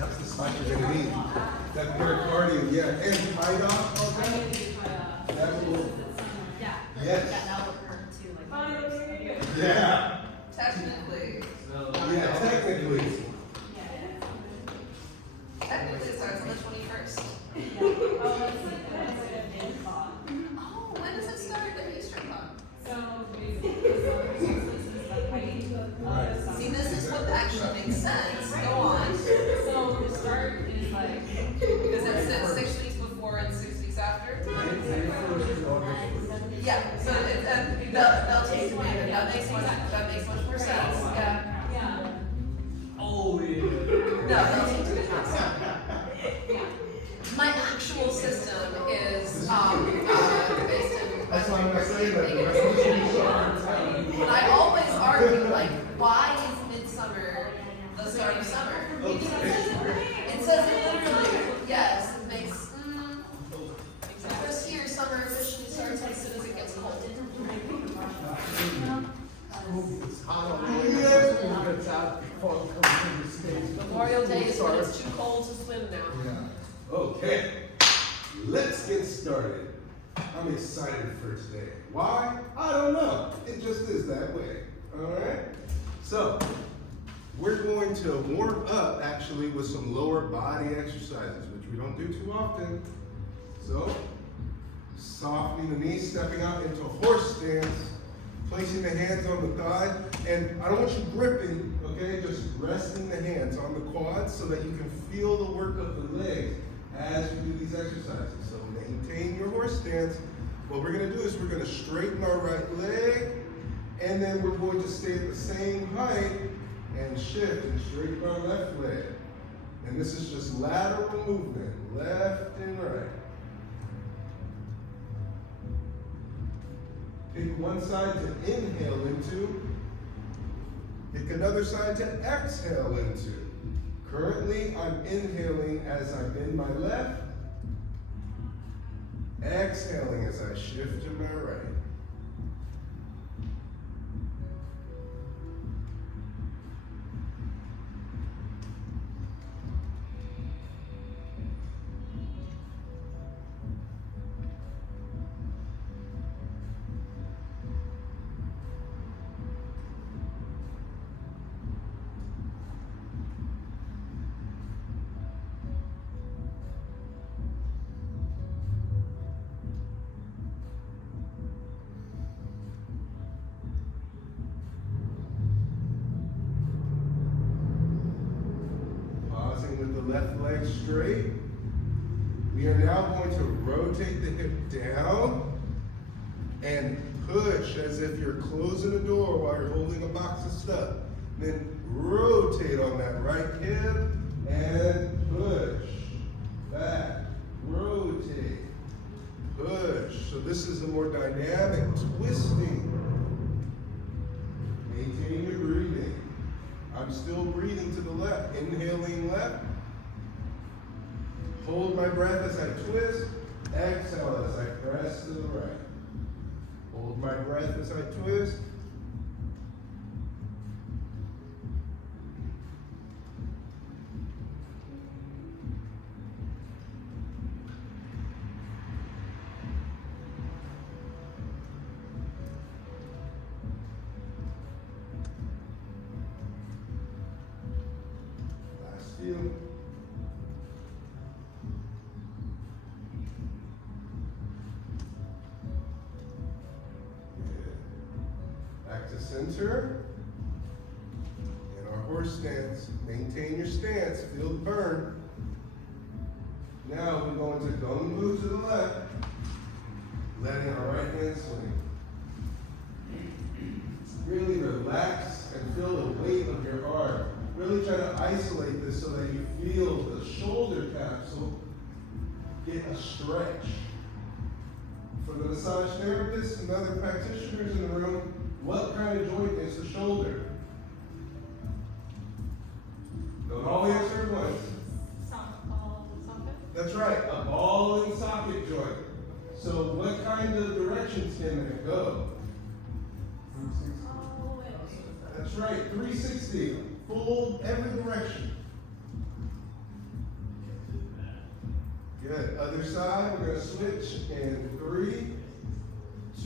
That's the spot you're gonna need. That pericardium, yeah, and tied off all that. That will. Yeah. Yes. Yeah, that would hurt too. Like, Yeah. Technically. Yeah, technically. Technically it starts on the 21st. Oh, when does it start? The Eastern time. See, this is what actually makes sense. Go on. So the start is like, Because it says 6 weeks before and 6 weeks after. Yeah, so they'll take me. That makes much more sense. Yeah. yeah. Oh, yeah. No, they'll take me. My actual system is based in. That's why I'm not saying that. The rest of the show. But I always argue, like, why is midsummer the start of summer? It says it literally. Yes, it makes. This here, summer officially starts as soon as it gets cold. It's hot on the way. School gets out, fall comes in the States. Memorial Day is when it's too cold to swim now. Yeah. Okay, let's get started. I'm excited for today. Why? I don't know. It just is that way. All right? So, we're going to warm up actually with some lower body exercises, which we don't do too often. So, softening the knees, stepping out into horse stance, placing the hands on the thigh, and I don't want you gripping, okay? Just resting the hands on the quads so that you can feel the work of the legs as you do these exercises. So maintain your horse stance. What we're gonna do is we're gonna straighten our right leg, and then we're going to stay at the same height and shift and straighten our left leg. And this is just lateral movement, left and right. Pick one side to inhale into. Pick another side to exhale into. Currently, I'm inhaling as I bend my left. Exhaling as I shift to my right. With the left leg straight. We are now going to rotate the hip down and push as if you're closing a door while you're holding a box of stuff. Then rotate on that right hip and push. Back, rotate, push. So this is a more dynamic twisting. Maintain your breathing. I'm still breathing to the left. Inhaling left. Hold my breath as I twist. Exhale as I press to the right. Hold my breath as I twist. Last few. Back to center. And our horse stance. Maintain your stance. Feel the burn. Now we're going to don't move to the left. Letting our right hand swing. Really relax and feel the weight of your arm. Really try to isolate this so that you feel the shoulder capsule get a stretch. For the massage therapists and other practitioners in the room, what kind of joint is the shoulder? Don't all answer at once. That's right, a ball and socket joint. So what kind of directions can it go? That's right, 360, full every direction. Good. Other side, we're going to switch in 3,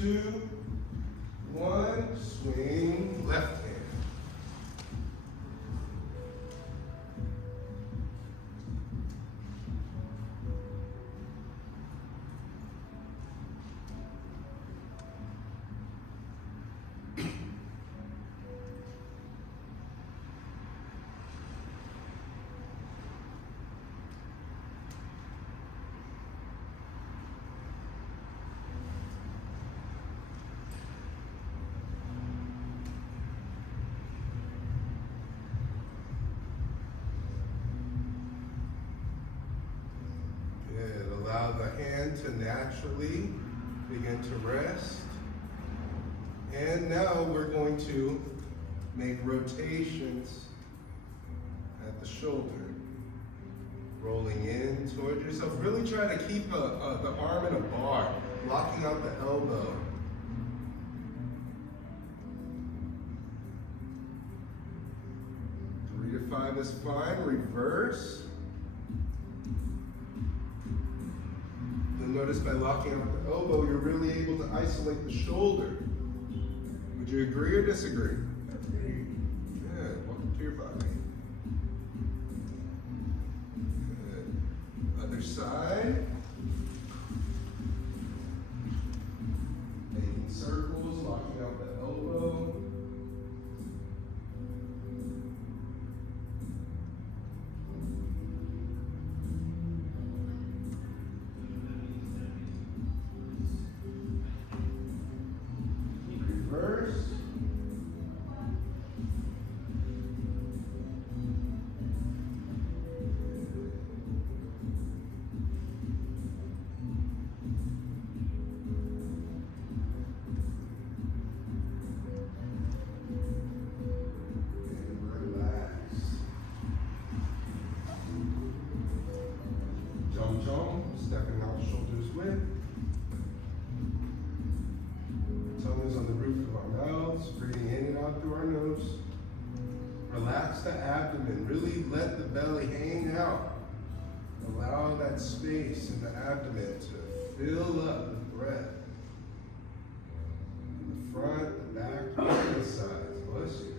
2, 1. Swing left hand. Good. Allow the hand to naturally begin to rest. And now we're going to make rotations at the shoulder. Rolling in toward yourself. Really try to keep the arm in a bar, locking out the elbow. Three to 5 is fine. Reverse. Notice by locking out the elbow, you're really able to isolate the shoulder. Would you agree or disagree? Agree. Good. Welcome to your body. Good. Other side. Making circles, locking out the elbow. Reverse. And relax. Jump, jump, stepping out shoulders width. Tongue is on the roof of our mouths, breathing in and out through our nose. Relax the abdomen, really let the belly hang out. Allow that space in the abdomen to fill up with breath. In the front, the back, and the sides. Bless you.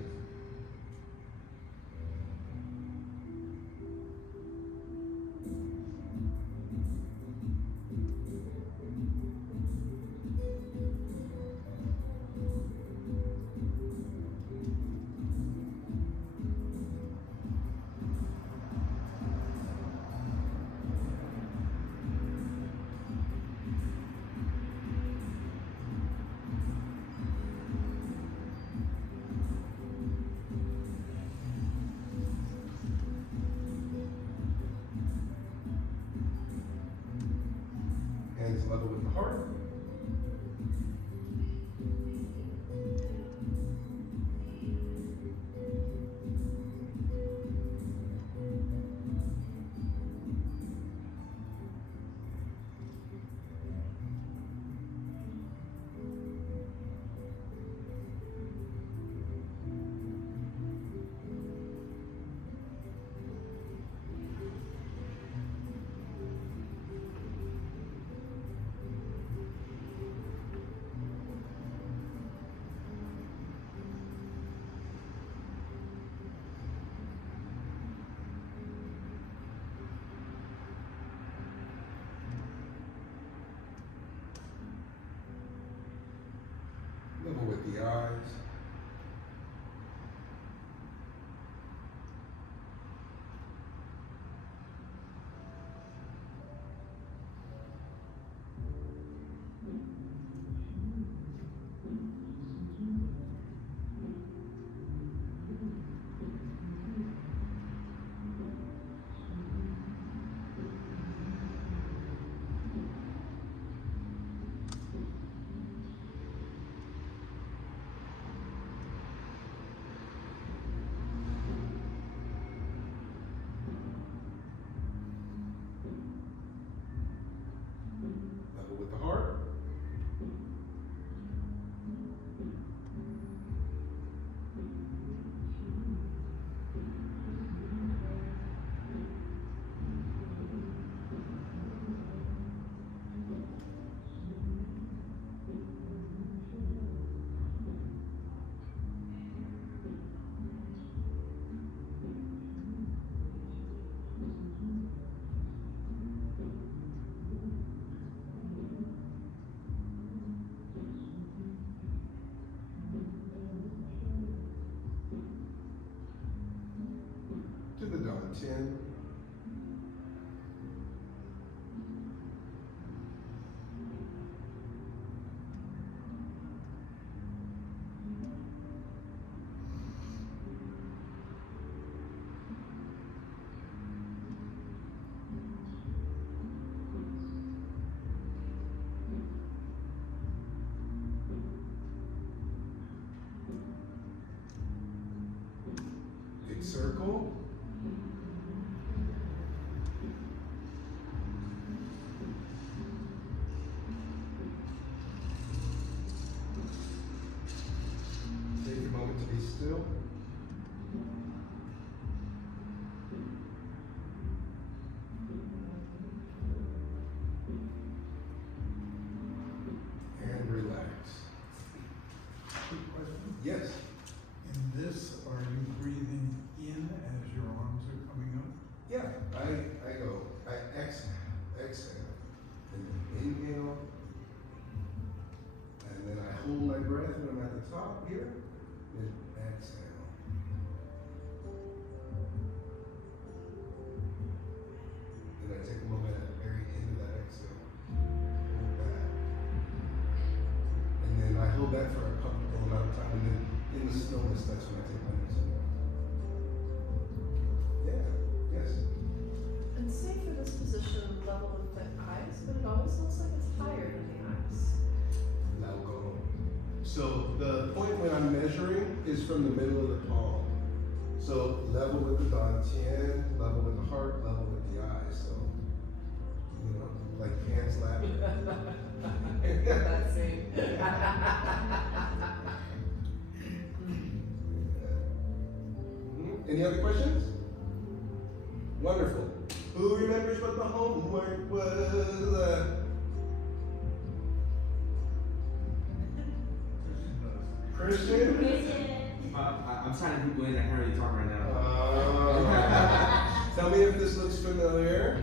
Hands level with the heart. Level with the eyes. 10. Big circle. Take a moment to be still. And relax. Quick question. Yes. In this, are you breathing in as your arms are coming up? Yeah, I go, I exhale, and then inhale, and then I hold my breath when I'm at the top here, then exhale. Then I take a moment at the very end of that exhale, hold that. And then I hold that for a comfortable amount of time, and then in the stillness, that's when I take my next one. Yeah, yes. And say for this position, level with the eyes, but it always looks like it's higher than the eyes. Now go. So the point when I'm measuring is from the middle of the palm. So level with the dantian, level with the heart, level with the eyes. So, you know, like hands lap. That's it. Any other questions? Wonderful. Who remembers what the homework was? Christian? I'm trying to Google it. I can't really talk right now. Tell me if this looks familiar.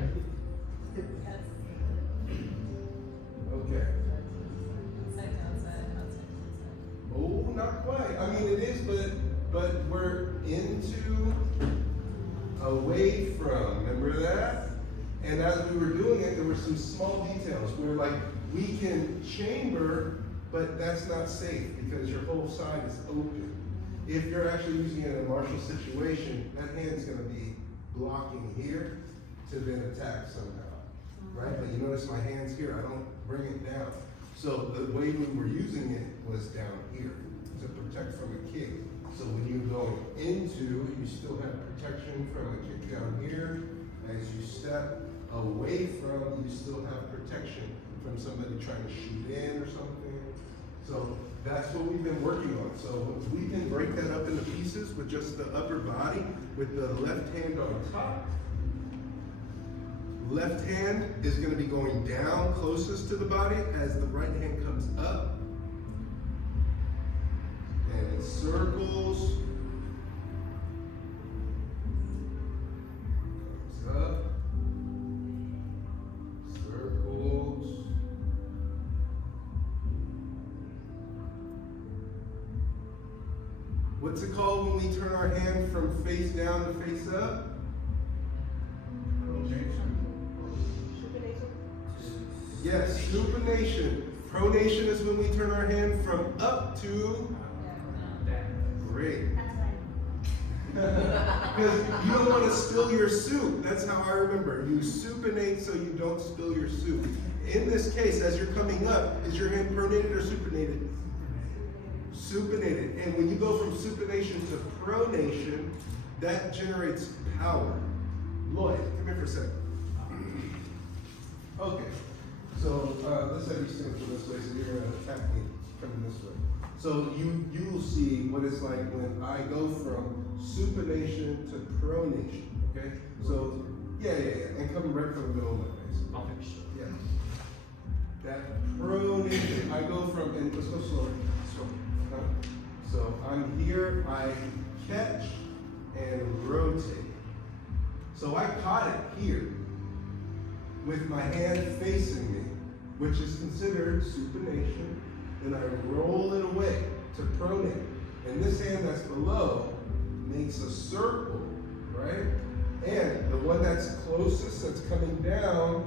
Okay. Oh, not quite. I mean, it is, but we're into, away from. Remember that? And as we were doing it, there were some small details where, like, we can chamber, but that's not safe because your whole side is open. If you're actually using it in a martial situation, that hand's going to be blocking here to then attack somehow, right? But you notice my hand's here. I don't bring it down. So the way we were using it was down here to protect from a kick. So when you're going into, you still have protection from a kick down here. As you step away from, you still have protection from somebody trying to shoot in or something. So that's what we've been working on. So we can break that up into pieces with just the upper body, with the left hand on top. Left hand is going to be going down closest to the body as the right hand comes up. And it circles. Comes up. Circles. What's it called when we turn our hand from face down to face up? Yes, supination. Pronation is when we turn our hand from up to great. Because you don't want to spill your soup. That's how I remember. You supinate so you don't spill your soup. In this case, as you're coming up, is your hand pronated or supinated? Supinated. And when you go from supination to pronation, that generates power. Lloyd, come here for a second. Okay. So let's have you stand for this way, so you're going to attack me coming this way. So you will see what it's like when I go from supination to pronation, okay? So, yeah, and come right from the middle of my face. Yeah. That pronation, I go from, and let's go slower. So I'm here, I catch and rotate. So I caught it here with my hand facing me, which is considered supination. Then I roll it away to pronate. And this hand that's below makes a circle, right? And closest that's coming down,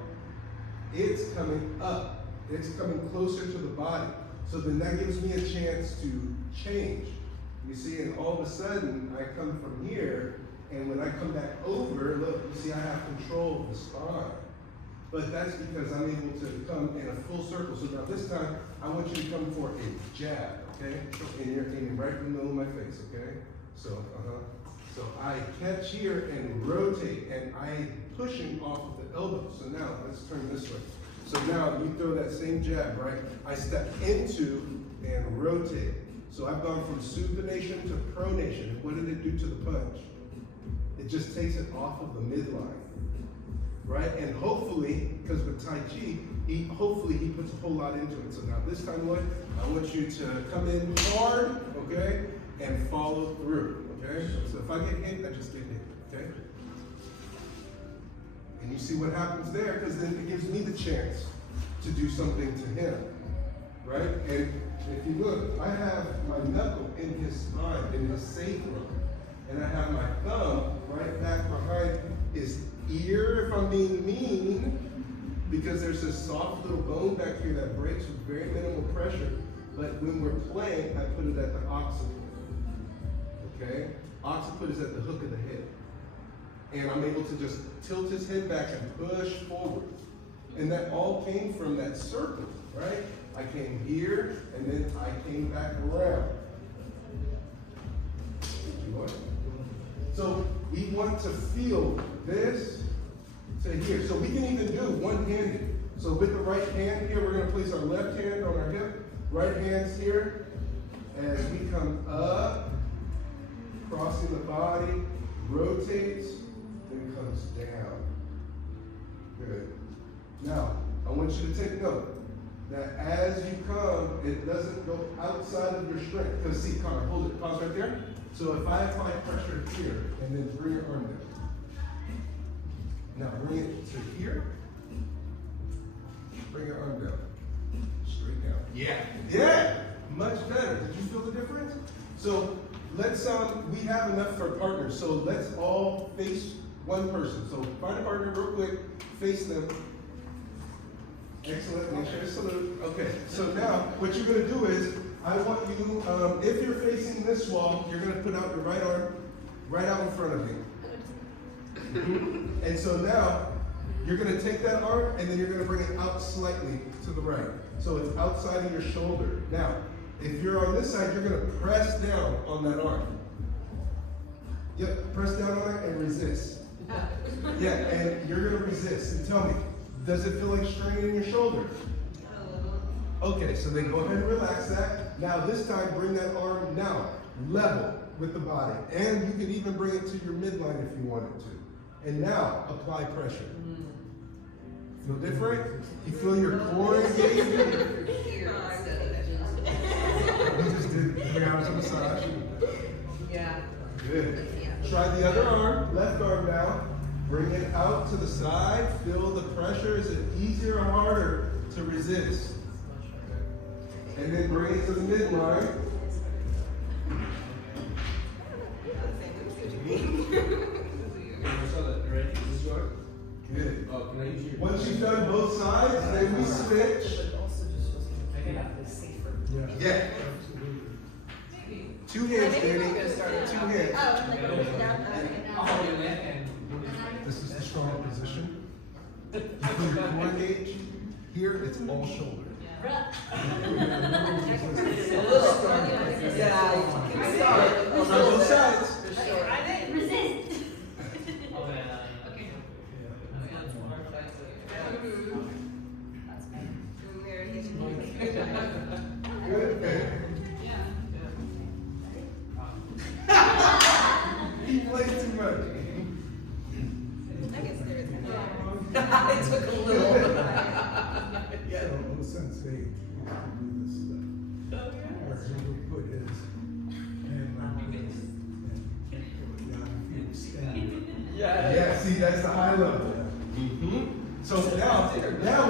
it's coming up. It's coming closer to the body. So then that gives me a chance to change. You see, and all of a sudden, I come from here, and when I come back over, look, you see I have control of the spine. But that's because I'm able to come in a full circle. So now this time, I want you to come for a jab, okay? And you're right in the middle of my face, okay? So, So I catch here and rotate, and I'm pushing off of the elbow. So now, let's turn this way. So now you throw that same jab, right? I step into and rotate. So I've gone from supination to pronation. And what did it do to the punch? It just takes it off of the midline, right? And hopefully, because with Tai Chi, hopefully he puts a whole lot into it. So now this time, what? I want you to come in hard, okay? And follow through, okay? So if I get hit, I just get hit, okay? And you see what happens there, because then it gives me the chance to do something to him, right? And if you look, I have my knuckle in his spine, in his sacrum, and I have my thumb right back behind his ear, if I'm being mean, because there's this soft little bone back here that breaks with very minimal pressure. But when we're playing, I put it at the occiput, okay? Occiput is at the hook of the head. And I'm able to just tilt his head back and push forward. And that all came from that circle, right? I came here, and then I came back around. So we want to feel this to here. So we can even do one-handed. So with the right hand here, we're going to place our left hand on our hip. Right hand's here. As we come up, crossing the body, rotates, then comes down. Good. Now, I want you to take note that as you come, it doesn't go outside of your strength. Because see, Connor, hold it, pause right there. So if I apply pressure here, and then bring your arm down. Now bring it to here. Bring your arm down. Straight down. Yeah. Yeah. Much better. Did you feel the difference? So let's we have enough for partners. So let's all face one person. So find a partner real quick, face them. Excellent. Make sure to salute. Okay. So now what you're gonna do is I want you, if you're facing this wall, you're gonna put out your right arm right out in front of you. And so now, you're gonna take that arm and then you're gonna bring it out slightly to the right. So it's outside of your shoulder. Now, if you're on this side, you're gonna press down on that arm. Yep, press down on it and resist. Yeah, and you're gonna resist. And tell me, does it feel like strain in your shoulder? Okay, so then go ahead and relax that. Now this time, bring that arm now, level with the body. And you can even bring it to your midline if you wanted to. And now, apply pressure. Feel different? You feel your core engaging? You just did 3 hours of massage? Yeah. Good. Try the other arm, left arm now. Bring it out to the side. Feel the pressure. Is it easier or harder to resist? And then bring it to the midline. Good. Oh, can I use your... Once you've done both sides, then we switch. Yeah. 2 hands, Danny. 2 hands. This is the strong position. You feel your core engage. Here, it's all shoulder. On both sides. Good. He played too much. It took a little. So, sensei do this stuff. Where he would put his hand like this and pull it down and feel standing. Yeah, see, that's the high level. So now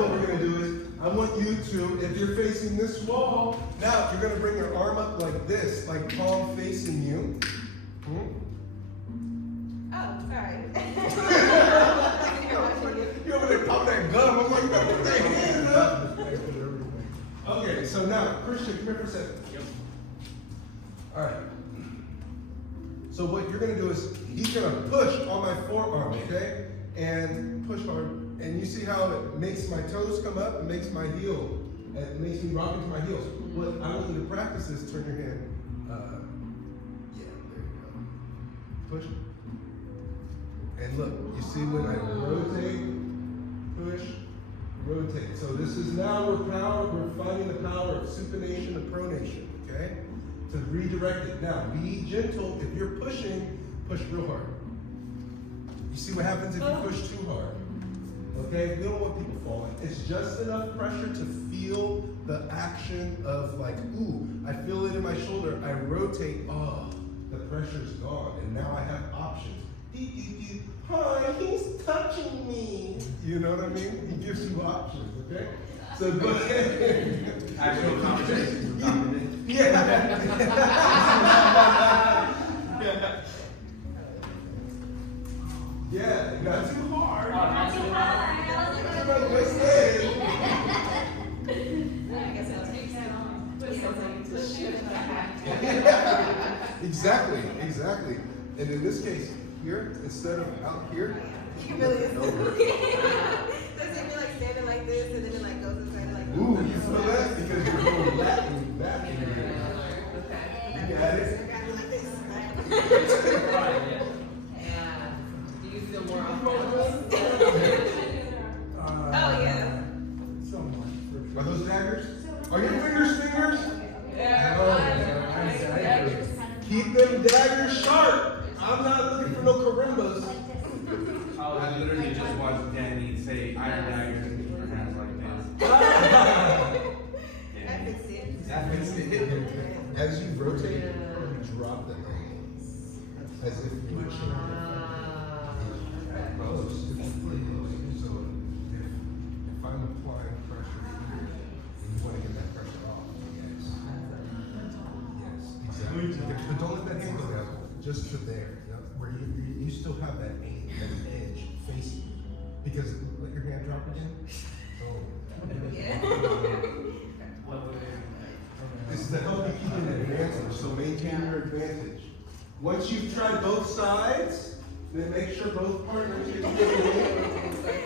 what we're going to do is, I want you to, if you're facing this wall, now you're going to bring your arm up like this, like palm facing you. Oh, sorry. So now, Christian, come here for a second. Yep. All right. So what you're gonna do is, he's gonna push on my forearm, okay? And push hard. And you see how it makes my toes come up, it makes my heel, and it makes me rock into my heels. What I want you to practice is turn your hand, yeah, there you go. Push. And look, you see when I rotate, push, rotate. So this is now we're finding the power of supination and pronation, okay? To redirect it. Now, be gentle. If you're pushing, push real hard. You see what happens if you push too hard? Okay, we don't want people falling. It's just enough pressure to feel the action of like, ooh, I feel it in my shoulder. I rotate, oh, the pressure's gone. And now I have options. Hi, he's touching me. You know what I mean? He gives you options, okay? So go ahead. Actual conversations with Dr. Nick. Yeah. Yeah, not too hard. Not too high. I was like, Everybody go ahead. I guess I'll take that on. Put something to shift back. Exactly, exactly. And in this case, here, instead of out here, You really is. over. Does it be like standing like this and then it like goes inside like Ooh, you feel that? Because you're going back and back in here. You got it? I got it like this. And do you feel more uncomfortable? Oh, yeah. Somewhat. Are those daggers? Are your fingers fingers? Keep them daggers sharp. I'm not looking for no carimbas. I literally just watched Danny say iron daggers and keep her hands like this. That fits it. That fits it. As you rotate, you drop the hands. As if you were close. So if I'm applying pressure here, and you want to get that pressure off, yes. Yes, exactly. But don't let that hand go down. Just to there, where you still have that edge facing you. Because let your hand drop again. Oh. Yeah. This is to help you keep an advantage, so maintain your advantage. Once you've tried both sides, then make sure both partners get together.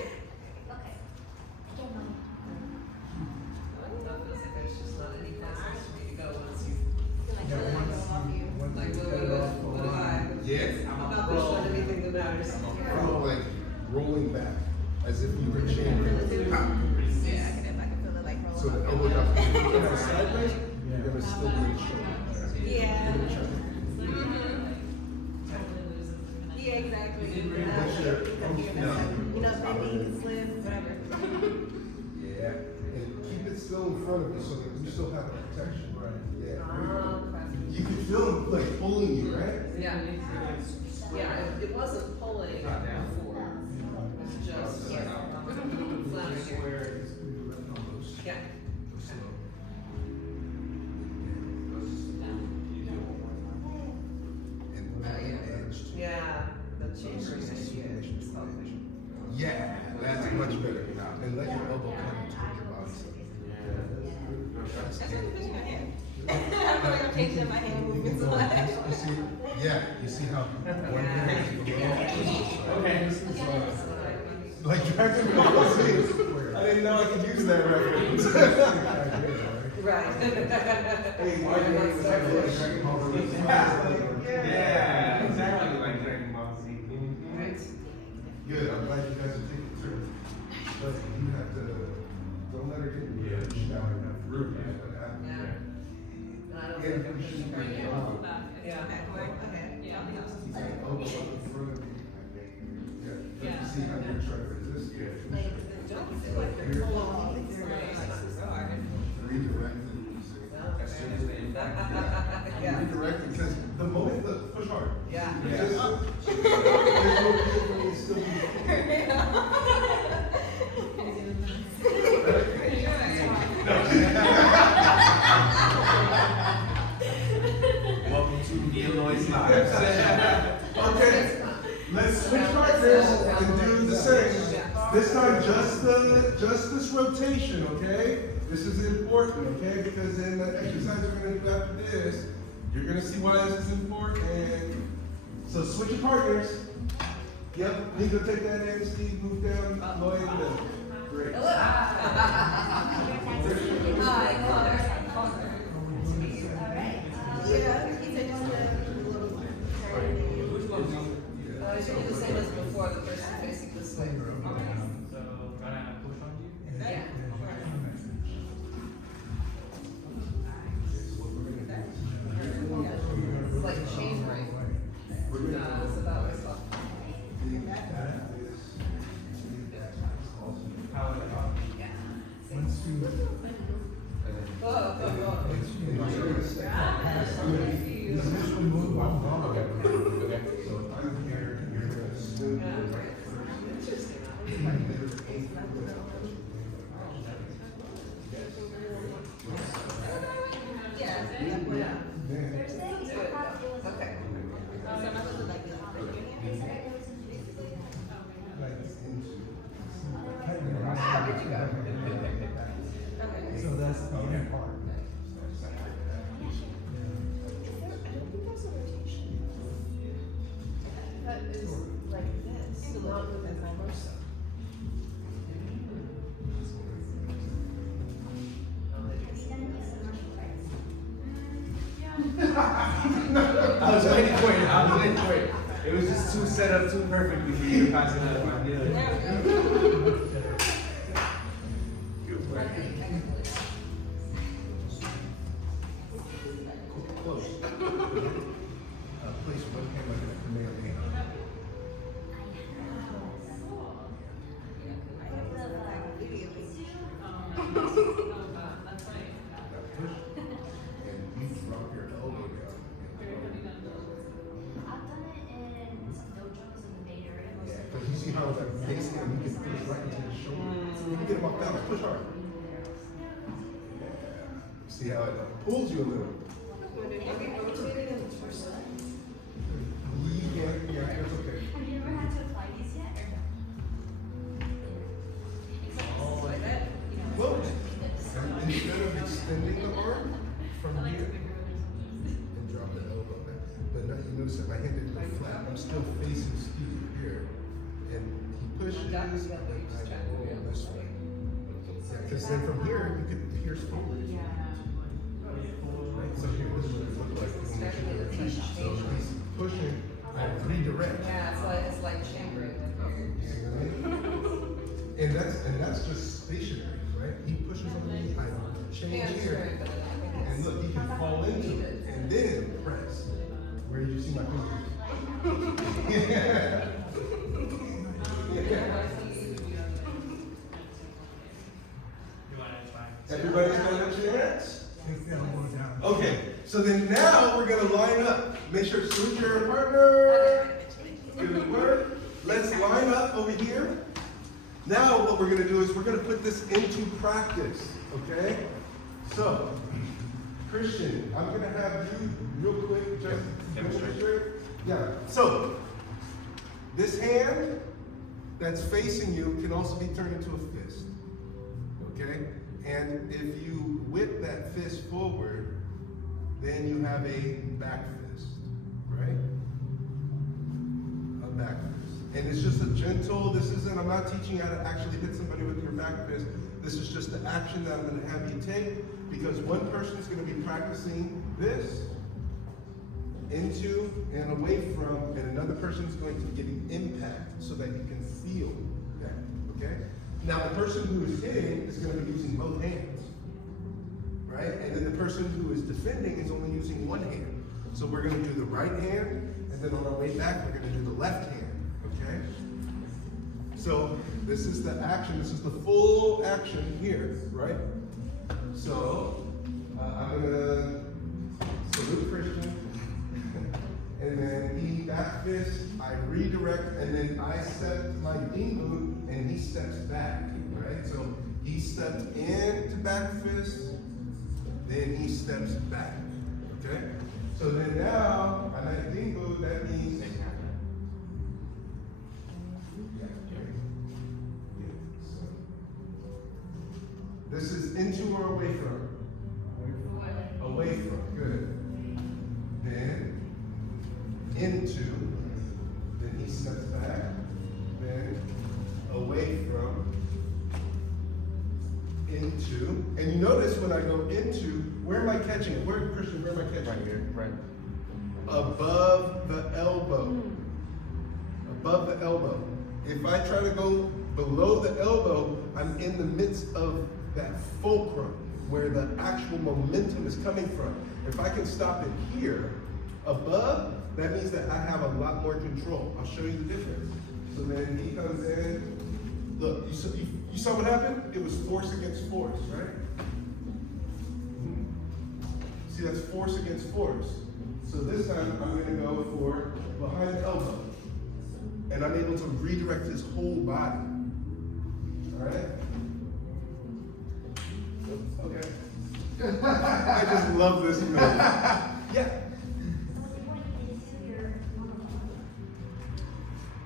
Yes. I'm not pushing on anything that matters. Feel like rolling back, as if you were chained. Yeah, I can feel it like rolling. So the elbow drop. If you go sideways, you're gonna still be in the shoulder. Yeah. Give it a try. Yeah, exactly. Make sure- You know, bending, slip, whatever. Yeah. And keep it still in front of you so that you still have the protection. Right. Yeah. You can feel them like pulling you, right? Yeah. Yeah, it wasn't pulling before. It was just flat here. Yeah. And edge. Yeah, the chamber is Yeah, that's much better. And let your elbow come towards your body. That's what I'm pushing my hand. I'm going to change my hand movement so much. You see, yeah, you see how one hand Okay. This is like Dragon Ball Z. I didn't know I could use that reference. Right. Hey, why do you like Dragon Ball Z? Yeah, exactly like Dragon Ball Z. Right. Good, I'm glad you guys are taking it through. But you have to, don't let her get in your shower. Rude, man. I don't think I'm pushing right now. Yeah. Okay. Yeah. Elbow up in front of you. Yeah, but you see how you're trying to resist it. Don't feel like you're pulling. Redirecting. As soon as they Yeah. redirecting, because the moment the push hard. Yeah. There's no feel when you still Welcome to Illinois Live. Okay, let's switch partners and do the same. This time, just this rotation, okay? This is important, okay? Because in the exercise we're going to do after this, you're going to see why this is important. So switch your partners. Yep, Nico, take that in. Steve, move down. Lloyd, great. Hello. Hi, Connor. Yeah, he said just a little more. It should be the same as before, the person facing this way. So, gonna push on you? Yeah. It's like chain ring. So that was fun. Once you, Whoa, whoa, whoa. this will move on. So I'm here, you're going to smooth it. Yeah. Okay. So that's the inner part. That is like this, not within my torso. I was waiting for it. It was just too set up too perfectly for you to pass it out. I knew it. Close. Place one hand like a command hand. And you drop your elbow down. Yeah, because you see how that face hand, you can push right into the shoulder. You can get him up down, push hard. Yeah. See how it pulls you a little. Yeah, that's okay. Have you ever had to apply these yet, or no? Like that? Well, and instead of extending the arm from here and drop the elbow back, but now you notice that my hand didn't go flat. I'm still facing Steve here, and he pushes, and I roll this way. Because then from here you could pierce forward. Right, so here this is what it looked like. So he's pushing, I redirect. Yeah, it's like chambering. And that's just stationary, right? He pushes on me, I change here, and look, he can fall into it, and then press. Where did you see my fingers? Yeah. Yeah. Everybody's got a chance? Take the elbow down. Okay, so then now we're gonna line up. Make sure to switch your partner. Good work. Let's line up over here. Now what we're gonna do is we're gonna put this into practice, okay? So, Christian, I'm gonna have you real quick just demonstrate. Yeah, so this hand that's facing you can also be turned into a fist, okay? And if you whip that fist forward, then you have a back fist, right? A back fist. And it's just a gentle, I'm not teaching you how to actually hit somebody with your back fist. This is just the action that I'm gonna have you take, because one person is gonna be practicing this, into and away from, and another person is going to be getting impact so that you can feel that, okay? Now the person who is hitting is gonna be using both hands, right? And then the person who is defending is only using one hand. So we're gonna do the right hand, and then on our way back, we're gonna do the left hand, okay? So this is the action, this is the full action here, right? So I'm gonna salute Christian, and then he back fist, I redirect, and then I step my knee boot, and he steps back, right? So he stepped in to back fist, then he steps back, okay? So then now, I'm at knee boot, that means, yeah, into or away from? Away from, good. Then into, then he steps back, then away from, into, and you notice when I go into, where am I catching it? Where, Christian, where am I catching it? Right here, right. Above the elbow. Above the elbow. If I try to go below the elbow, I'm in the midst of that fulcrum where the actual momentum is coming from. If I can stop it here, above, that means that I have a lot more control. I'll show you the difference. So then he comes in. Look, you saw what happened? It was force against force, right? See, that's force against force. So this time I'm going to go for behind the elbow. And I'm able to redirect his whole body. All right? Okay. I just love this move. Yeah.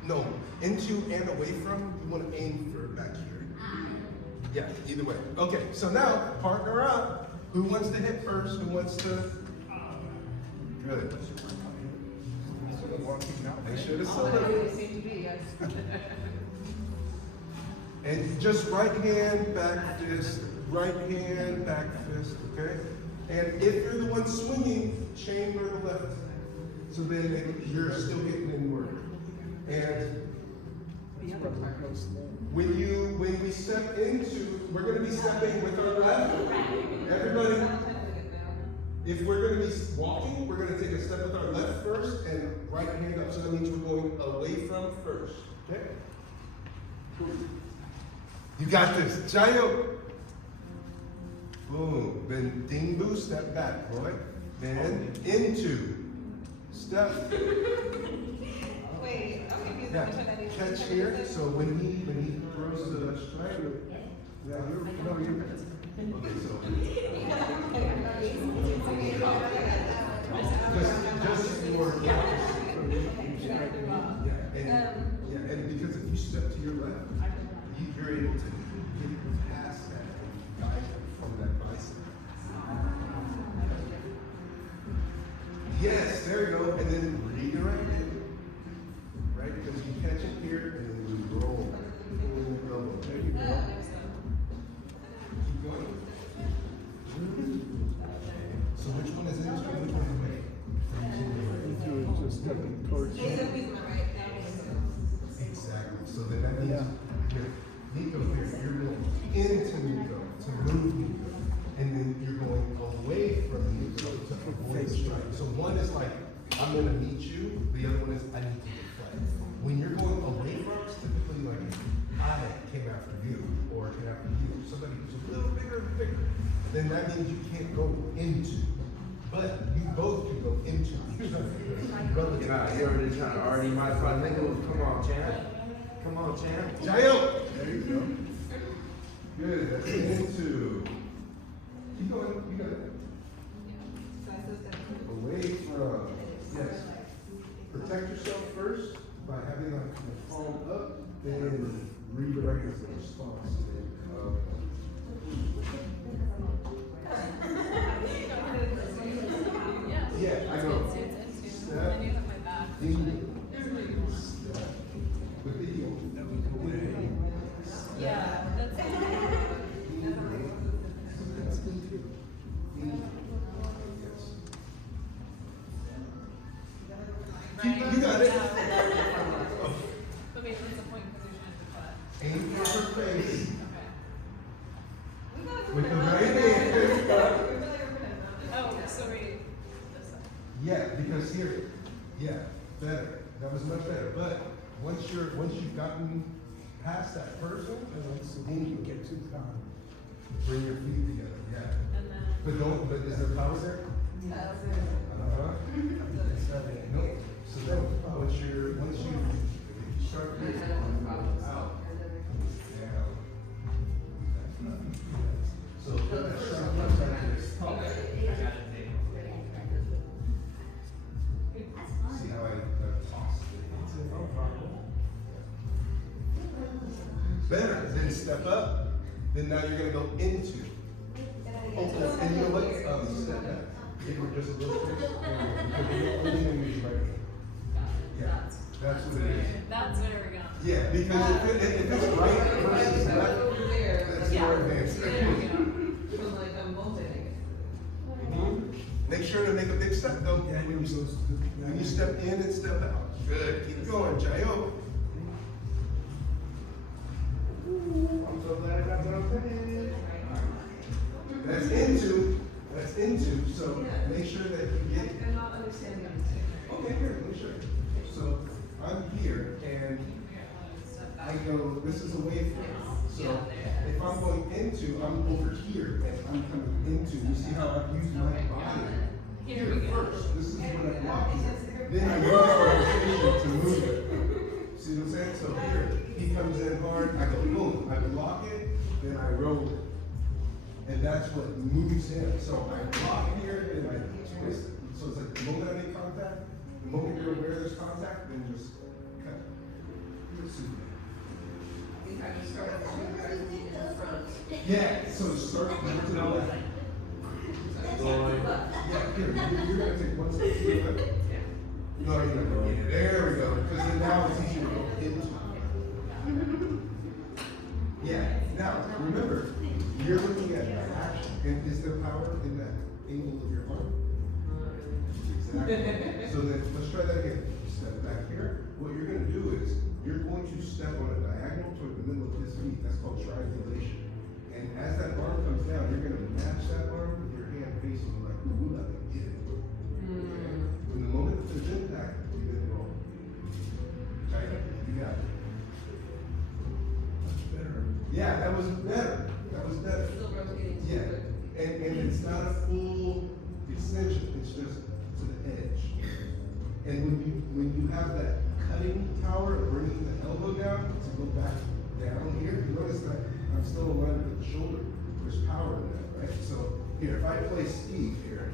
No, into and away from, you want to aim for back here. Yeah, either way. Okay, so now, partner up. Who wants to hit first? Who wants to? Good. Make sure to celebrate. And just right hand, back fist, right hand, back fist, okay? And if you're the one swinging, chamber the left. So then you're still getting in work. And when we step into, we're going to be stepping with our left. Everybody, if we're going to be walking, we're going to take a step with our left first and right hand up. So that means we're going away from first. Okay? You got this. Jayo. Boom. Then Dingbu, step back, boy. Then into. Step. Wait, I'm confused. Yeah. Which one I need to Catch do? here. So when he throws the strike, yeah, you're okay, so just for and because if you step to your left, you're able to get past that guide from that bicep. Yes, there you go, and then redirect it, right? Because you catch it here and then you roll. There you go. Keep going. So which one is into and which one is away? Just stepping towards you. Exactly. So then that means Nico here, you're going into Nico to move Nico. And then you're going away from Nico to avoid the strike. So one is like, I'm going to meet you. The other one is, I need to deflect. When you're going away from us, typically like, I came after you or came after you. Somebody who's a little bigger and bigger. Then that means you can't go into. But you both can go into each other. Nah, you're already trying to already modify lingo. Come on, champ. Come on, champ. Jayo! There you go. Good. That's into. Keep going. You got it. Away from. Yes. Protect yourself first by having like the palm up, then redirect the response. Yeah, I know. Step. Step. With the heel. Yeah, that's You got it. But wait, what's the point position of the foot? Aim for her face. Okay. With the right hand. Oh, so wait. This side. Yeah, because here, yeah, better. That was much better. But once you've gotten past that person, then you get to bring your feet together. Yeah. And then. But is there power there? No. So then once you start here, out, down. So put that sharp left like this. See how I toss it? Better. Then step up. Then now you're going to go into. Okay, and you know what? Step back. Give her just a little bit. Because you're only gonna use your right hand. Yeah, that's what it is. That's where we're going. Yeah, because if it's right versus left, that's more advanced. There we go. From like I'm multi-leg. Mhm. Make sure to make a big step though. Yeah, When it you, goes to when you step in and step out. Good. Keep going, Jayo. I'm so glad I got that on tape. That's into. That's into. So make sure that you get. I'm not understanding. Okay, here, let me show you. So I'm here and I go, this is away from. So if I'm going into, I'm over here and I'm coming into. You see how I've used my body Here here we go. first. This is what I'm blocking. Then I use my rotation to move it. See what I'm saying? So here, he comes in hard, I go boom, I block it, then I roll it. And that's what moves him. So I block here, then I twist it. So it's like the moment I make contact, the moment you're aware there's contact, then just cut it. You're super. You kind of start from the front. Yeah, so start to the left. Yeah, here, you're gonna take one step to the left. No, you're gonna go. There we go. Because then now it's easier to go into. Yeah, now remember, you're looking at that action. And is there power in that angle of your arm? Exactly. So then let's try that again. Step back here. What you're gonna do is you're going to step on a diagonal toward the middle of his feet. That's called triangulation. And as that arm comes down, you're gonna match that arm with your hand facing like, ooh, I can get it. When the moment that there's impact, you get it wrong. Right? You got it. That's better. Yeah, that was better. That was better. Still rotating. Yeah. And it's not a full extension, it's just to the edge. And when you have that cutting power of bringing the elbow down to go back down here, you notice that I'm still aligned with the shoulder. There's power in that, right? So here, if I play Steve here,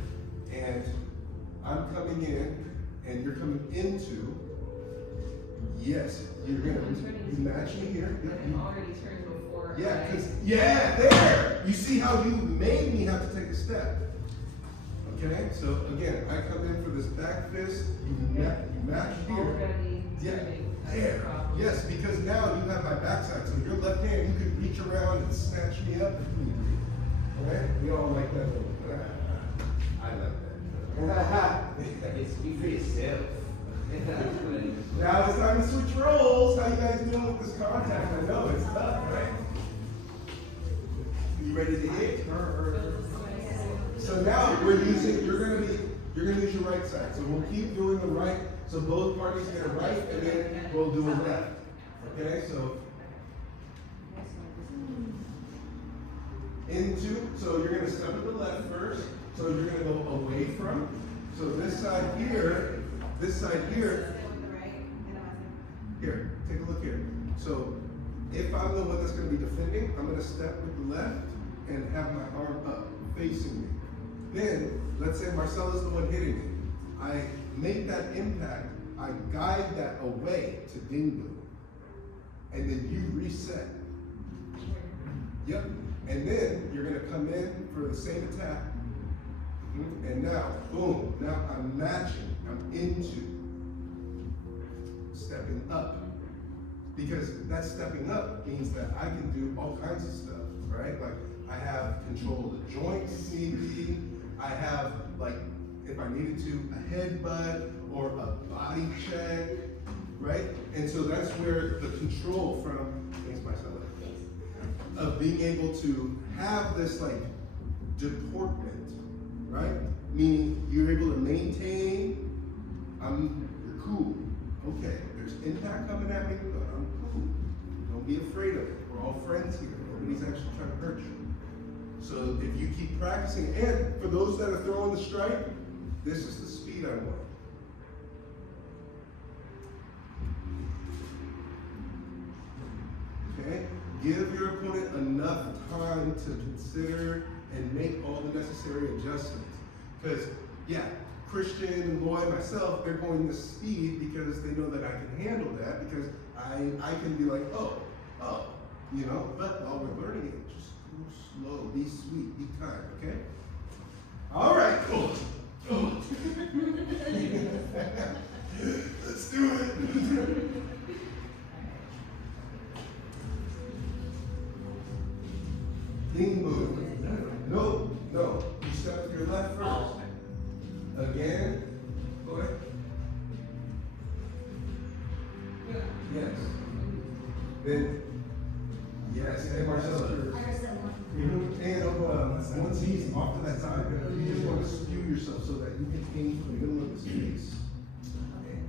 and I'm coming in, and you're coming into, yes, you're gonna match me here. Yep, I'm already turned before. yeah, there! You see how you made me have to take a step. Okay, so again, I come in for this back fist, you match here. Already. Yeah, there. Yes, because now you have my backside, so your left hand, you can reach around and snatch me up if need be. Okay? We all like that little. I love that. Speak for yourself. Now it's time to switch roles. How you guys doing with this contact? I know it's tough, right? You ready to hit? So now you're gonna use your right side. So we'll keep doing the right. So both parties get a right, and then we'll do a left. Okay, so into. So you're gonna step to the left first. So you're gonna go away from. So this side here. Here, take a look here. So if I'm the one that's gonna be defending, I'm gonna step with the left and have my arm up, facing me. Then, let's say Marcella's the one hitting me. I make that impact, I guide that away to Dingo. And then you reset. Yep. And then you're gonna come in for the same attack. And now, boom, now I'm matching, I'm into stepping up. Because that stepping up means that I can do all kinds of stuff, right? Like, I have control of the joints if need be. I have, like, if I needed to, a headbutt or a body check, right? And so that's where the control from, thanks Marcella, of being able to have this, like, deportment, right? Meaning you're able to maintain, you're cool. Okay, there's impact coming at me, but I'm cool. Don't be afraid of it. We're all friends here. Nobody's actually trying to hurt you. So if you keep practicing, and for those that are throwing the strike, this is the speed I want. Okay? Give your opponent enough time to consider and make all the necessary adjustments. Because, yeah, Christian, Lloyd, myself, they're going this speed because they know that I can handle that, because I can be like, oh, you know, but while we're learning it, just Go slow, be sweet, be kind, okay? All right, cool. Let's do it. Lean move. No. You step with your left first. Again. Go ahead. Yes. Then, yes, and Marcella. And once he's off to that side, you just want to skew yourself so that you can aim for the middle of his face.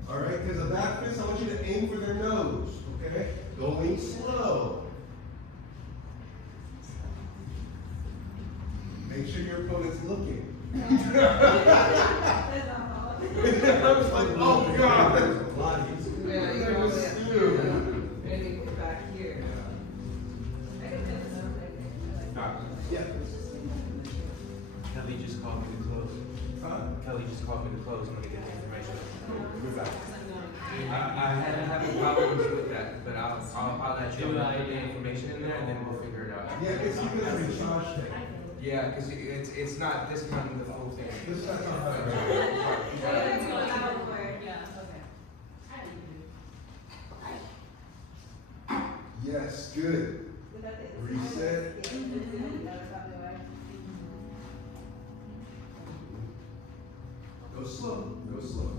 All right, because a back fist, I want you to aim for their nose, okay? Going slow. Make sure your opponent's looking. I was like, oh God. Yeah, you That know, was yeah. you. Maybe back here. Yeah. Kelly just called me to close. Huh? Kelly just called me to close. I'm gonna get the information. We're back. I had problems with that, but I'll let you put the information in there and then we'll figure it out. Yeah, it's because of the massage thing. Yeah, because it's not discounting the full thing. This is not right. Yes, good. Reset. Go slow, go slow.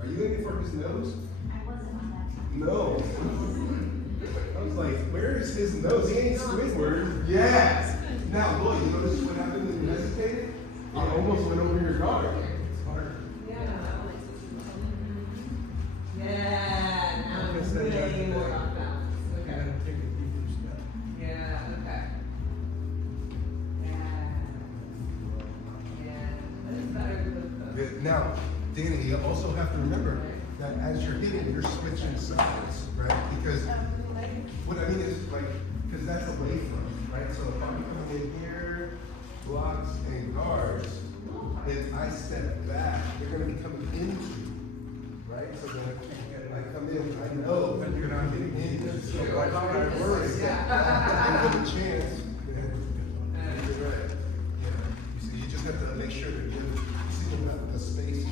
Are you aiming for his nose? No. I was like, where is his nose? He ain't Squidward. Yes. Now, Lloyd, you notice what happened when you hesitated? It almost went over your guard. It's hard. Yeah, now it's way more off balance. You Okay. gotta take a deeper step. Yeah, okay. Yeah, this is better with the. Good. Now, Danny, you also have to remember that as you're hitting, you're switching sides, right? Because what I mean is like, because that's away from, right? So if I'm coming in here, blocks and guards, if I step back, they're gonna be coming into, right? So then I come in, I know that you're not getting in. So I worry. I give a chance. You're right. Yeah. You see, you just have to make sure to give, see the space.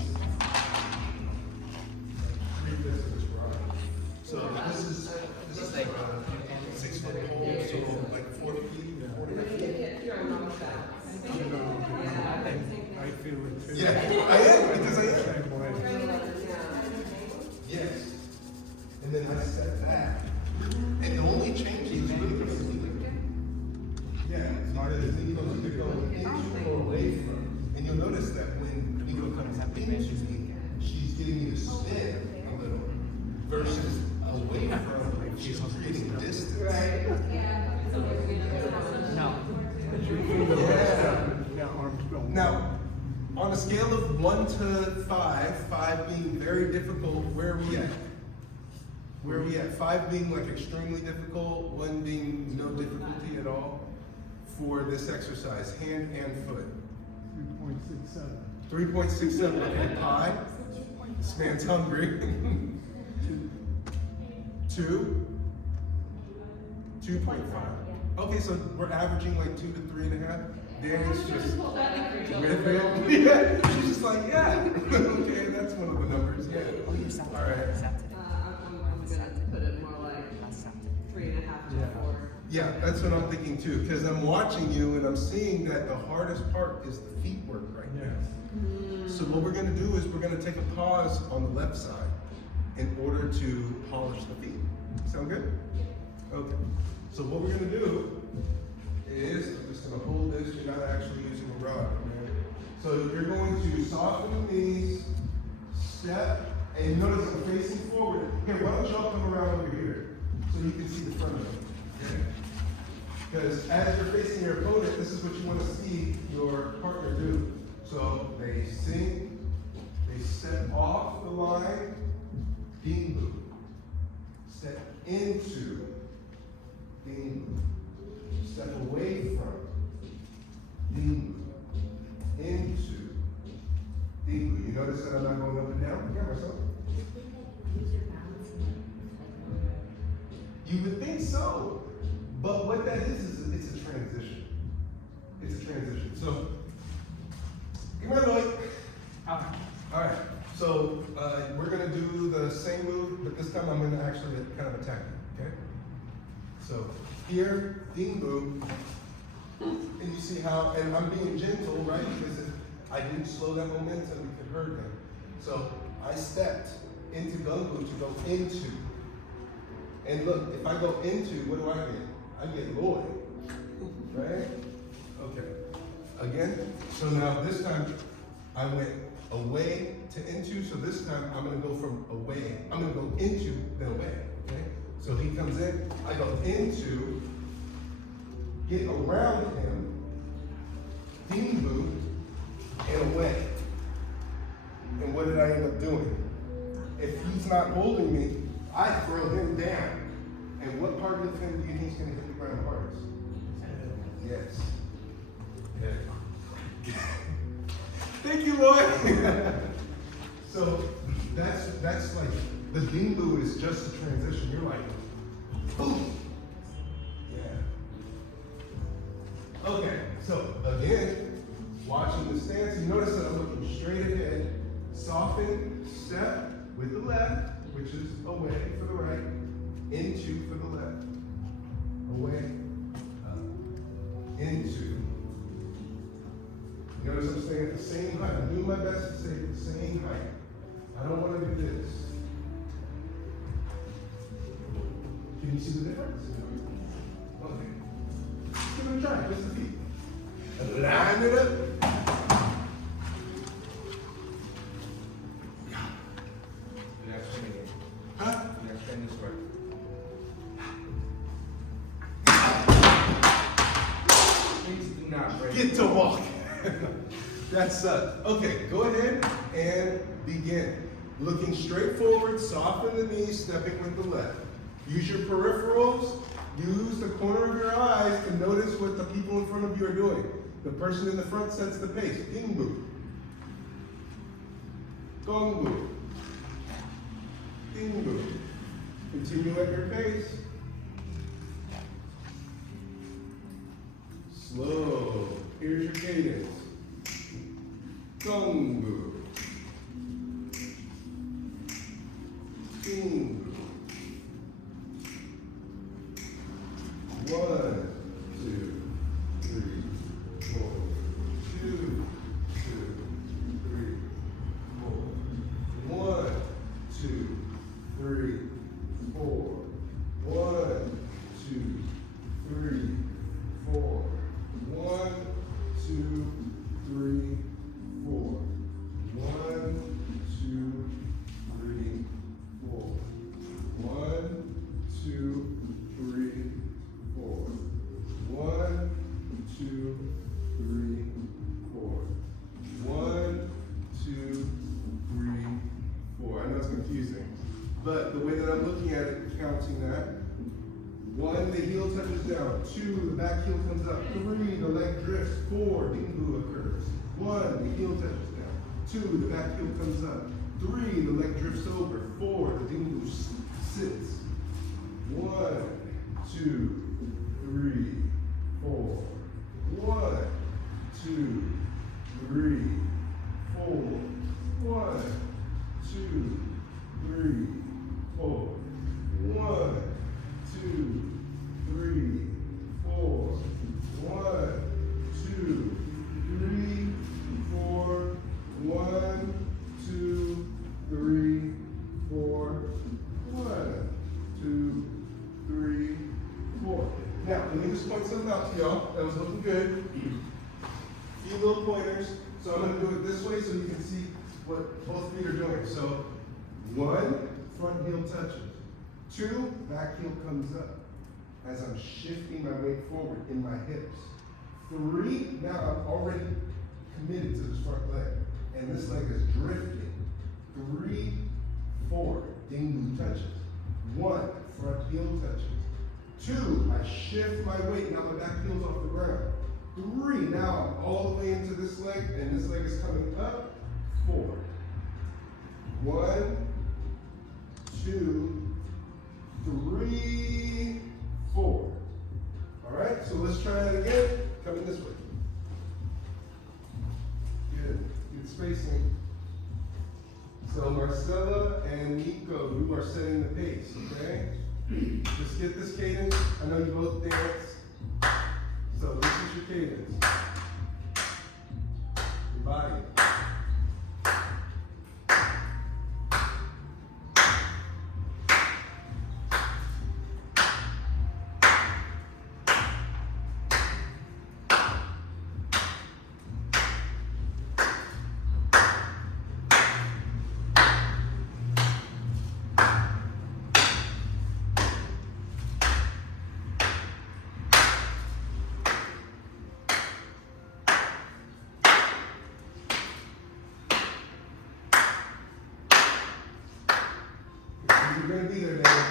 So this is like 6 foot pole, so like 4 feet, 40 feet. You're on off balance. You know, I feel it too. Yeah, I am, because I am. Same way. Yes. And then I step back. And the only change is really going to be, yeah, because he goes to go into or away from. And you'll notice that when he goes into me, she's getting me to spin a little versus away from, she's creating distance. Right. As you feel the rest of it, now arms go. Now, on a scale of 1 to 5, 5 being very difficult, where are we at? Where are we at? 5 being like extremely difficult, 1 being no difficulty at all for this exercise, hand and foot. 3.67. 3.67, okay, pi. This man's hungry. 2? 2.5. Okay, so we're averaging like 2 to 3.5. Danny's just with it. Yeah, she's just like, yeah. Okay, that's one of the numbers. Yeah. All right. I'm gonna put it more like 3.5 to 4. Yeah, that's what I'm thinking too, because I'm watching you and I'm seeing that the hardest part is the feet work right now. Yes. So what we're gonna do is we're gonna take a pause on the left side in order to polish the feet. Sound good? Okay. So what we're gonna do is, I'm just gonna hold this, you're not actually using a rod. Okay? So you're going to soften the knees, step, and you notice I'm facing forward. Here, why don't y'all come around over here so you can see the front of them. Okay? Because as you're facing your opponent, this is what you want to see your partner do. So they sink, they step off the line, bean boot. Step into, bean boot. Step away from, bean boot. Into, bean boot. You notice that I'm not going up and down? Yeah, myself. You would think so, But what that is it's a transition. It's a transition. So, come on, Lloyd. All right. So we're gonna do the same move, but this time I'm gonna actually kind of attack you. Okay. So here, ding boom, and you see how, and I'm being gentle, right? Because if I didn't slow that momentum, it could hurt him. So I stepped into gung boom to go into. And look, if I go into, what do I get? I get Lloyd, right? Okay. Again, so now this time I went away to into, so this time I'm gonna go from away. I'm gonna go into, then away, okay? So he comes in, I go into, get around him, ding boom, and away. And what did I end up doing? If he's not holding me, I throw him down. And what part of him do you think is going to hit the ground hardest? Yes. Okay. Thank you, Lloyd. So that's like, the ding boo is just a transition. You're like, boom. Yeah. Okay, so again, watching the stance, you notice that I'm looking straight ahead, soften, step with the left, which is away for the right, into for the left, away, up, into. You notice I'm staying at the same height. I'm doing my best to stay at the same height. I don't want to do this. Can you see the difference? Okay. Give it a try, just a feet. Line it up. Huh? Please do not break. Get to walk. That's okay, go ahead and begin. Looking straight forward, soften the knees, stepping with the left. Use your peripherals, use the corner of your eyes to notice what the people in front of you are doing. The person in the front sets the pace. Ding boo. Gong boo. Ding boo. Continue at your pace. Slow. Here's your cadence. Gong boo. Ding boo. 1, 2, 3, 4. 2, 2, 3, 4. 1, 2, 3, 4. 1, 2, 3, 4. 1, 2, 3, 4. 1, 2, 3, 4. 1, 2, 3, 4. 1, 2, 3, 4. 1, 2, 3, 4. I know it's confusing, but the way that I'm looking at it, counting that. 1, the heel touches down. 2, the back heel comes up. 3, the leg drifts. 4, ding boo occurs. 1, the heel touches down. 2, the back heel comes up. 3, the leg drifts over. 4, the ding boo sits. 1, 2, 3, 4. 1, 2, 3, 4. 1, 2, 3, 4. 1, 2, 3, 4. 1, 2, 3, 4. 1, 2, 3, 4. 1, 2, 3, 4. Now, let me just point something out to y'all. That was looking good. A few little pointers. So I'm going to do it this way so you can see what both feet are doing. So 1, front heel touches. 2, back heel comes up as I'm shifting my weight forward in my hips. 3, now I'm already committed to this front leg. And this leg is drifting. 3, 4, ding boo touches. 1, front heel touches. 2, I shift my weight, now my back heel's off the ground. 3, now I'm all the way into this leg, and this leg is coming up. 4. 1, 2, 3, 4. Marcella and Nico, you are setting the pace, okay? Just get this cadence. I know you both dance. So this is your cadence. Your body. You're gonna be there, Dave.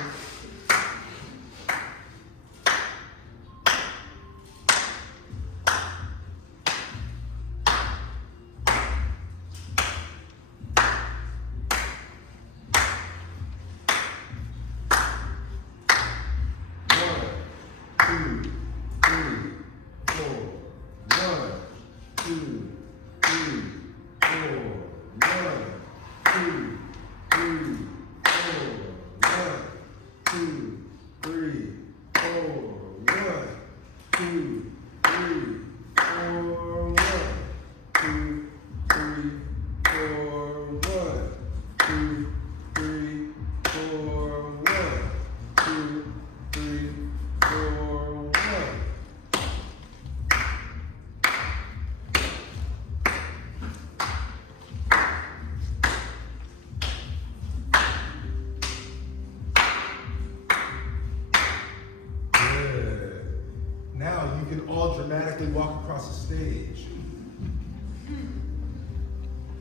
Now you can all dramatically walk across the stage.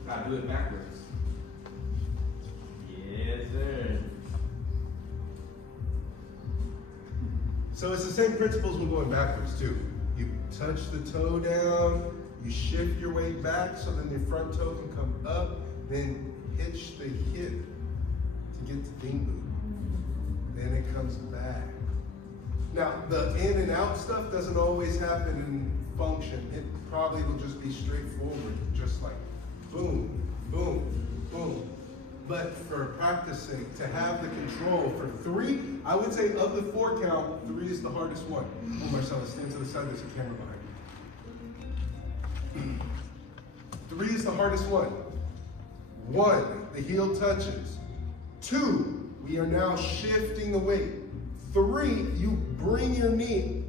Gotta do it backwards. Yes, sir. So it's the same principles when going backwards too. You touch the toe down, you shift your weight back so then your front toe can come up, then hitch the hip to get to ding boot. Then it comes back. Now, the in and out stuff doesn't always happen in function. It probably will just be straightforward, just like boom, boom, boom. But for practicing, to have the control for 3, I would say of the 4 count, 3 is the hardest one. Oh, Marcella, stand to the side, there's a camera behind you. 3 is the hardest one. 1, the heel touches. 2, we are now shifting the weight. 3, you bring your knee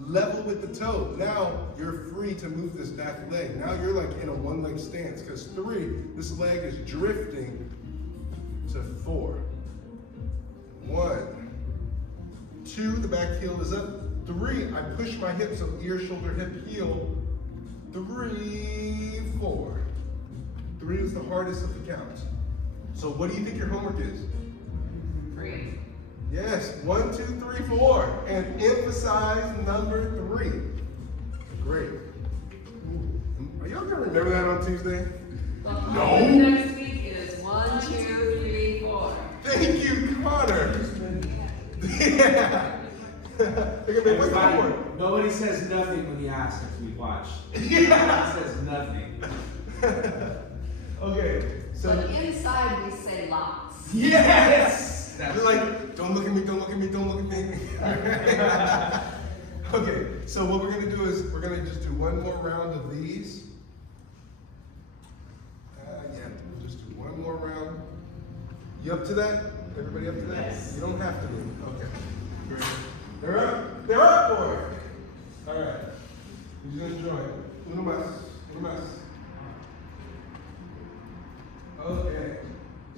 level with the toe. Now you're free to move this back leg. Now you're like in a 1-leg stance because 3, this leg is drifting to 4. 1, 2, the back heel is up. 3, I push my hips up, ear, shoulder, hip, heel. 3, 4. 3 is the hardest of the counts. So what do you think your homework is? 3. Yes, 1, 2, 3, 4. And emphasize number 3. Great. Are y'all gonna remember that on Tuesday? No. Next week is 1, 2, 3, 4. Thank you, Connor. Yeah. What's the homework? Nobody says nothing when you ask if we watch. Yeah. Nobody says nothing. Okay, so. But inside we say lots. Yes! You're like, don't look at me, don't look at me, don't look at me. Okay, so what we're gonna do is we're gonna just do one more round of these. Yeah, we'll just do one more round. You up to that? Everybody up to that? Yes. You don't have to do. Okay. Great. They're up. They're up for it. All right. Who's gonna join? Uno más. Uno más. Okay.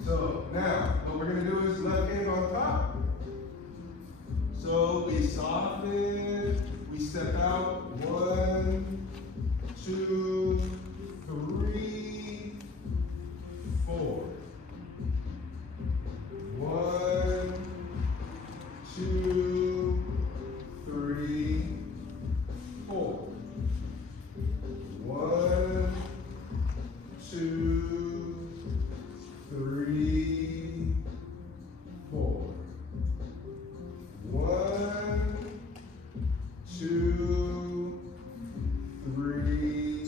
So now, what we're gonna do is left hand on top. So we soften, we step out, 1, 2, 3, 4. 1, 2, 3, 4. 1, 2, 3, 4. 1, 2, 3,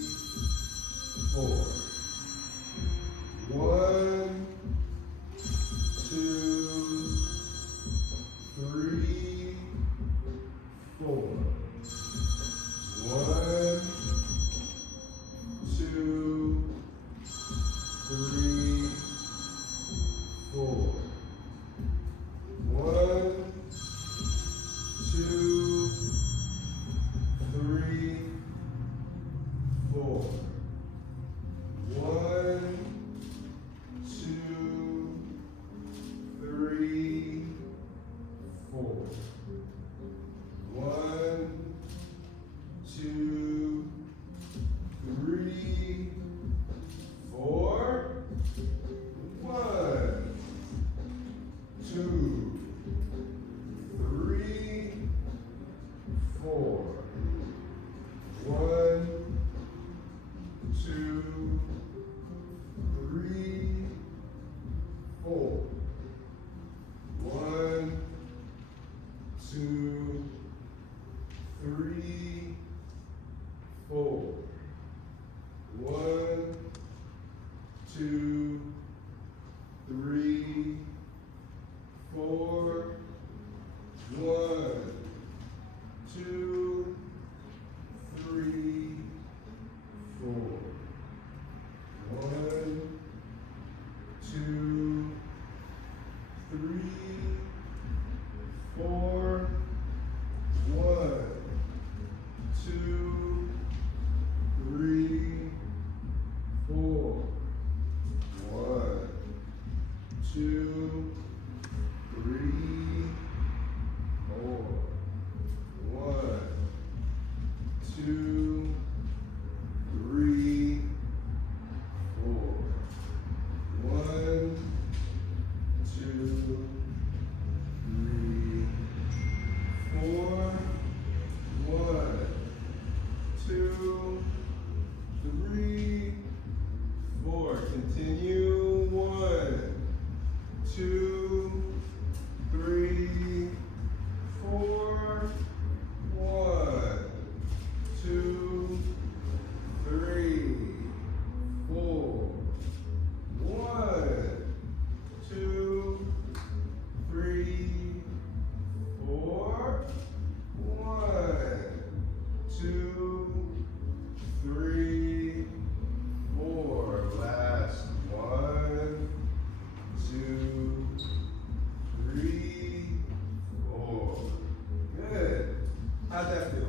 How'd that feel?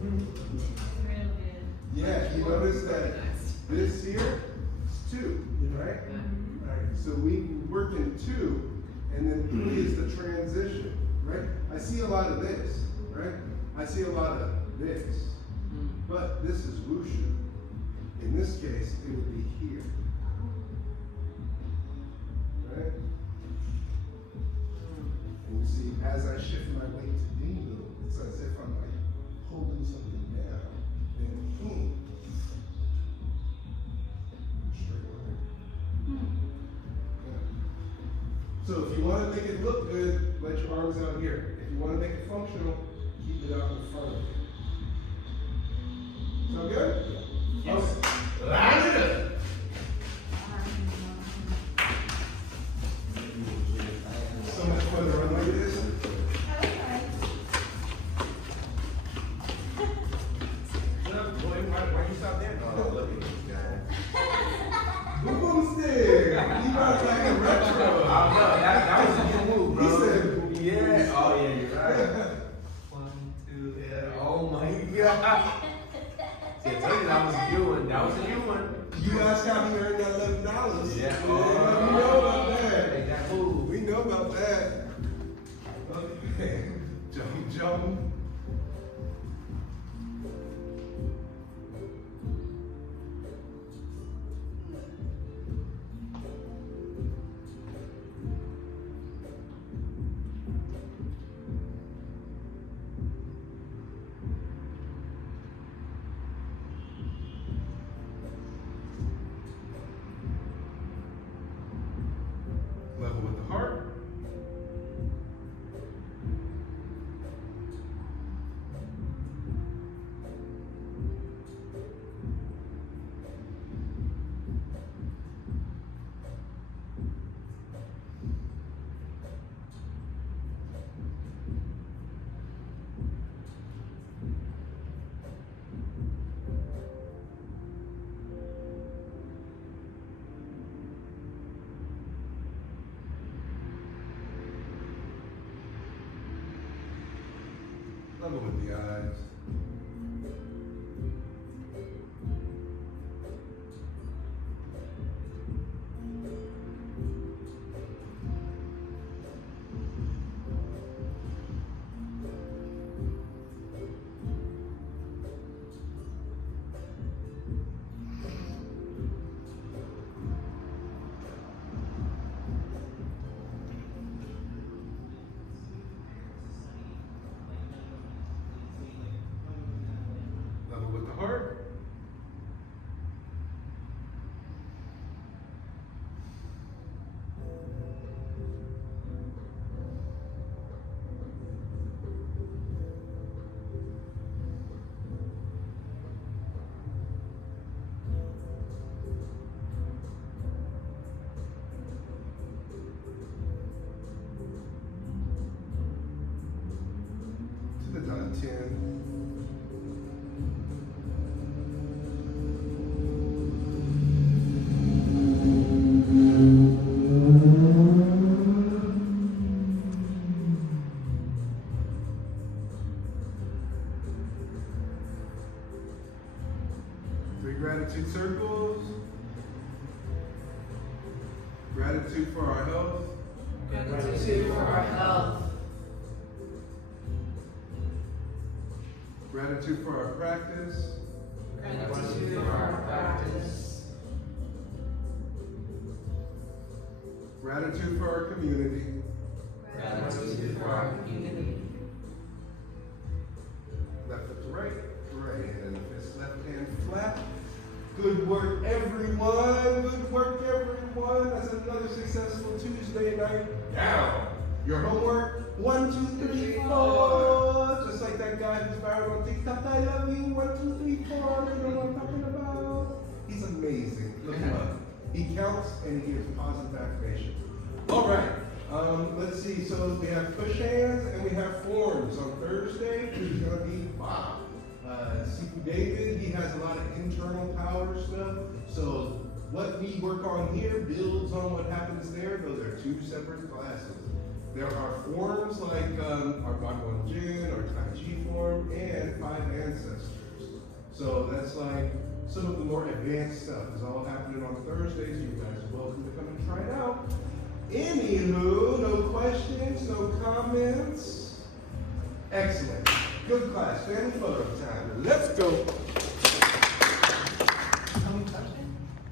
Real good. Yeah, you notice that this here is 2, right? Right. So we work in 2, and then 3 is the transition, right? I see a lot of this, right? I see a lot of this, but this is wushu. In this case, it would be here, right? And you see, as I shift my weight to dingle, it's as if I'm like holding something down, and straight line. Yeah. So if you want to make it look good, let your arms out here. If you want to make it functional, keep it out in front of you. Sound good? Yes. Okay. Line it up. So much fun to run like this. Why you stop there? Oh, look at this guy. Boom stick. He runs like a retro. Oh, no, that was a good move, bro. He said, yeah. Oh, yeah, you're right. 1, 2, yeah. Oh, my God. See, I told you that was a new one. That was a new one. you guys got me earning that $11. Yeah. We know about that. Make that move. We know about that. Okay. Jump. Level with the heart. Level with the eyes. Level with the heart. To the dantian. Three gratitude circles. Gratitude for our health. Gratitude for our health. Gratitude for our practice. Gratitude for our practice. Gratitude for our community. Gratitude for our community. Left foot to right, right hand and fist, left hand flat. Good work, everyone. Good work, everyone. That's another successful Tuesday night. Down. Your homework, 1, 2, 3, 4. Just like that guy who's viral on TikTok. I love you. 1, 2, 3, 4. You know what I'm talking about? He's amazing. Look him up. He counts and he gives positive affirmation. All right. Let's see. So we have push hands and we have forms. On Thursday, it's going to be Bob. Sifu David, he has a lot of internal power stuff. So what we work on here builds on what happens there. Those are 2 separate classes. There are forms like our Bhagwan Jin, our Taiji form, and 5 ancestors. So that's like some of the more advanced stuff. It's all happening on Thursdays. You guys are welcome to come and try it out. Anywho, no questions, no comments. Excellent. Good class. Family photo time. Let's go.